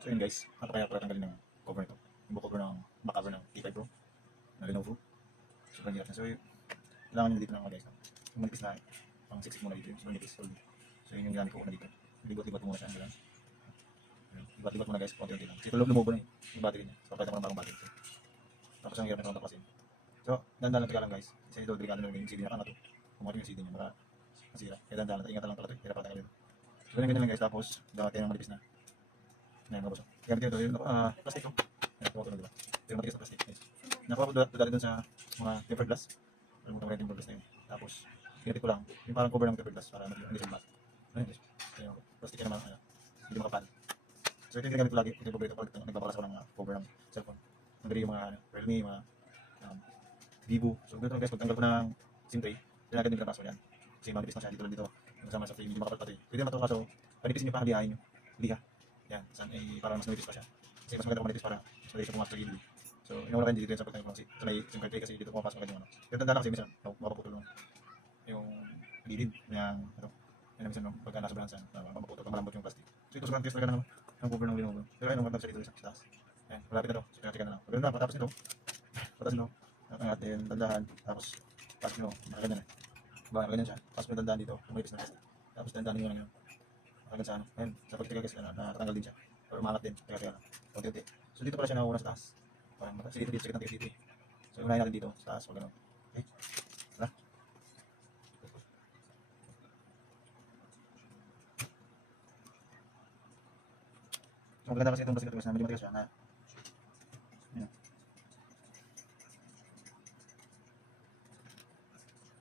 So yun guys, napakaya pala tanggalin ng cover nito. Yung buko cover ng back cover ng T5 Pro na Lenovo. Sobrang hirap na. So kailangan nyo dito ng mga guys. Yung manipis na, pang siksik muna dito yung sobrang nipis. So yun yung ginamit ko una dito. Libot-libot muna siya. Ganun. Libat-libat muna guys, konti-konti lang. Kasi ito lumubo na yung battery niya. So pwede ko ng bagong battery. Tapos ang hirap na ito tapasin. So dandan lang taga lang guys. Kasi ito delikado na yung CD na kanto. Kumating yung CD niya, baka masira. Kaya dandan lang, ingatan lang pala ito. Hirap pa tayo. So ganyan lang guys, tapos dapat yung manipis na. Ngayon mga boss. Gamit ito, yung plastic ko. Ito ito diba? Ito yung matigas na plastic guys. Napapagdali dun sa mga tempered glass. Alam mo ito mga tempered glass na yun. Tapos ginapit ko lang, yung parang cover ng tempered glass para hindi siya glass. Ayun guys. So yung plastic yan naman, hindi makapal. So ito yung ginagamit ko lagi. Ito yung paborito pag nagpapalas ko ng cover ng cellphone. Madali yung mga Realme, mga Vivo. So dito guys, pagtanggal ko ng SIM tray, dinagad yung kapaso yan. Kasi manipis na siya dito lang dito. Kasama sa frame, hindi makapal pati. Pwede naman ito kaso, panipisin nyo pa, halihain nyo. Liha. Yan, saan ay para mas manipis pa siya. Kasi mas maganda kung manipis para mas madali siya pumasok sa gilid. So inauna kayo dito yun sa pagtanggal ko sa may SIM card tray kasi dito pumapasok agad yung ano. Pero tanda lang kasi minsan, mapaputol yung gilid ng ito. Yan minsan pagka nasa bransan, mapaputol pag malambot yung plastic. So ito sobrang tigas talaga ng cover ng Lenovo. Pero ayun, maganda siya dito sa taas. Ayan, malapit na to. So tingnan na lang. Pag na, patapos nito, angat din, dandahan, tapos tapos nyo, nakaganyan eh. Diba, nakaganyan siya. Tapos may dandahan dito, lumipis na plastic. Tapos dandahan nyo lang yun. Nakaganyan sa ano. Ayun, sa pagtitigay kasi nakatanggal din siya. Or umangat din, teka lang. Unti-unti. So dito pala siya nakuha sa taas. Parang mataas dito, check natin dito. So unahin natin dito, sa taas, wag ganun. Okay, tara. So maganda kasi itong plastic na medyo matigas siya na yun.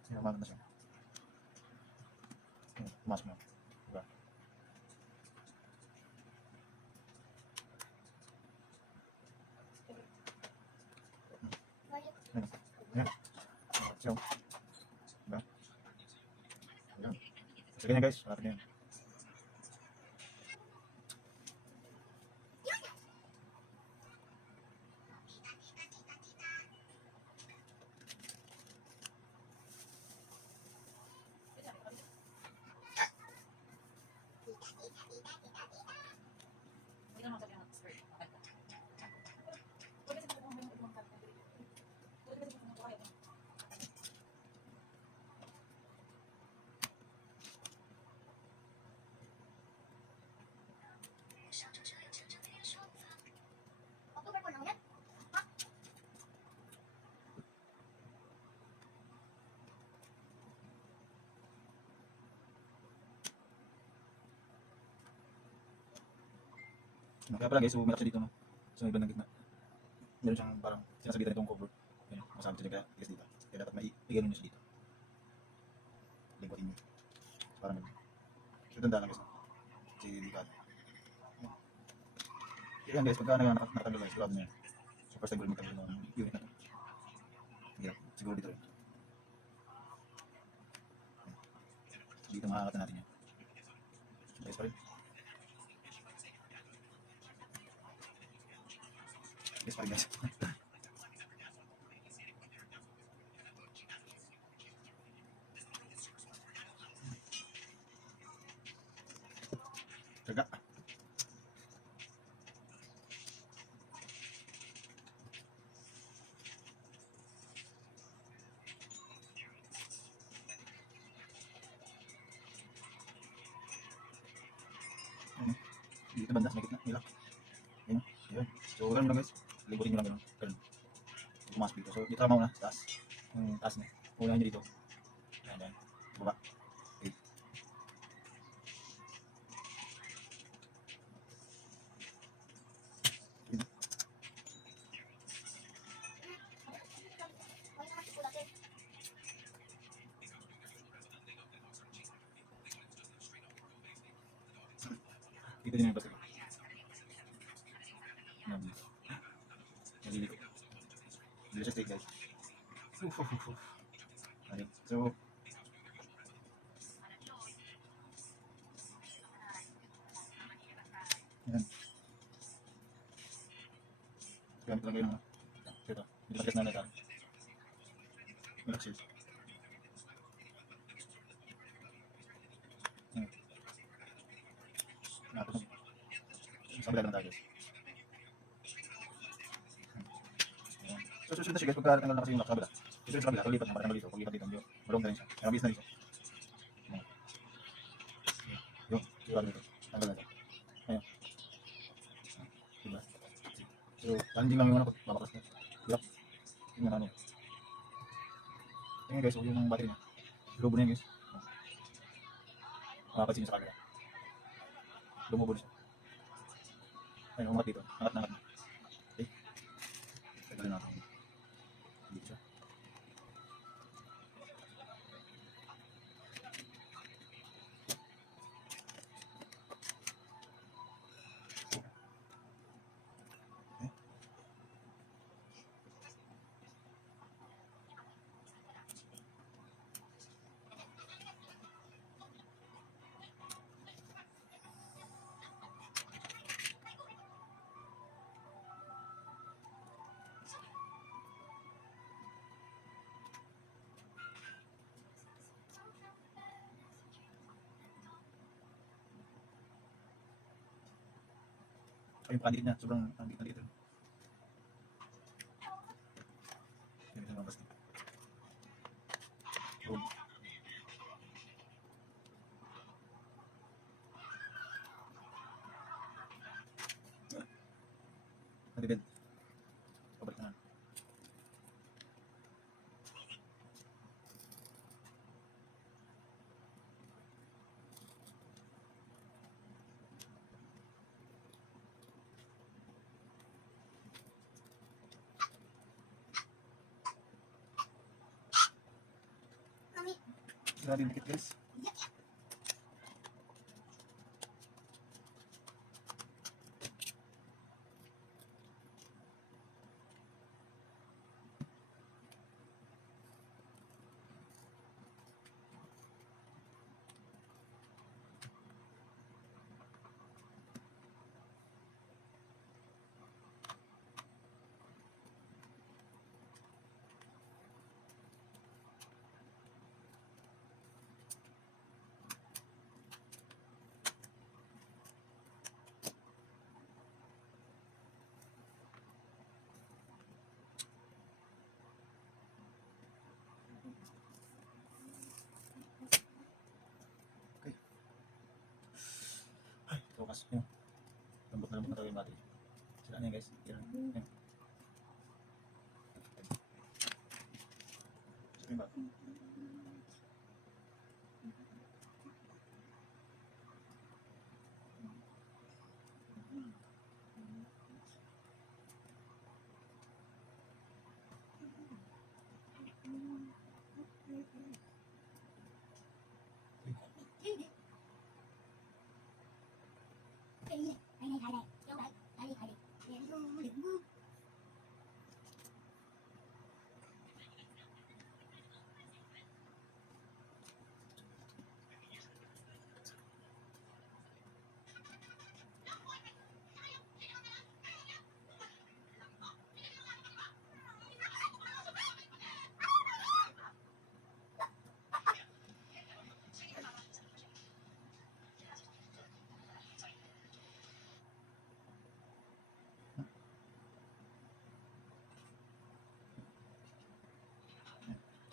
Yung umangat na siya. Pumasok mo. Diba? Ayan. So, diba? Ayan. So, ganyan guys. Malapit na yun. Kaya pala guys, umirak siya dito, no? So, may bandang gitna. Meron siyang parang sinasabitan itong cover. Ayun, masama siya kaya tigas dito. Kaya dapat maigano nyo siya dito. Lingkutin nyo. Parang ganun. So, tanda lang guys, no? Kasi delikado. So, yan guys, pagka nakatanggal guys, grab nyo yan. So, first time ko rin magtanggal ng unit na to. Hirap. Siguro dito rin. Dito makakata natin yan. Guys pa rin. Guys pa rin guys. Taga. Dito banda sa gitna. Nila. Ayun. Ayun. So, ganun lang guys. Libutin nyo lang ganun. Ganun. Pumasok dito. So, dito ka mauna. Taas. Yung taas niya. Unahin nyo dito. Ayan, ayan. Baba. Okay. Dito din yung plastic. Naliliko. Dito siya steak guys. Okay. So, yan. Gamit lang kayo ng dito. Dito matigas na natin. Relax shield. Sa kabila lang tayo guys. So susunod na siya guys, pagka tanggal na kasi yung lock sa kabila. Susunod sa kabila, so lipat na, parang dito, pag lipat dito, medyo malong na rin siya. Kaya mabilis na rin siya. Yung, sigurado nito. Tanggal na ito. Ayun. Diba? So, challenging lang yung ano ko, babaklas na. Hirap. Yun nga ano. Tingnan guys, yung battery niya. Lobo na yun guys. Makapansin niyo sa camera. Lumubo na siya. Ayun, umangat dito. Angat na angat na. Okay. Tagalin natin. Dito siya. Ay, yung pakadikit niya, sobrang dikit. Yan, ito lumabas na. Boom. Nadibid. Pabalik na. Grabe yung dikit guys. Bukas yun. Lambot na talaga yung battery. Sila na yun guys. Yan. Yan. Sila yung battery.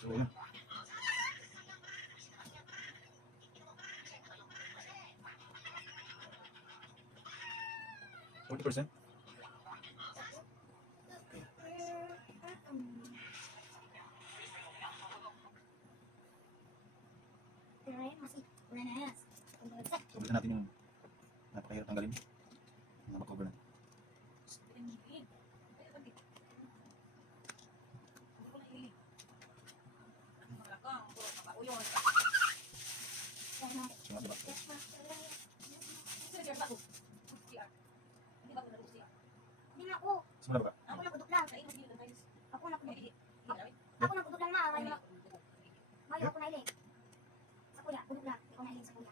So yun. %. So balikan natin yung napakahirap tanggalin. Na makover na. Sunod diba? Simula ba ka? Ako nagudok lang. Ako nagudok lang ma. Mayo ako na ili. Sa kuya, gudok lang. Ikaw na ili sa kuya.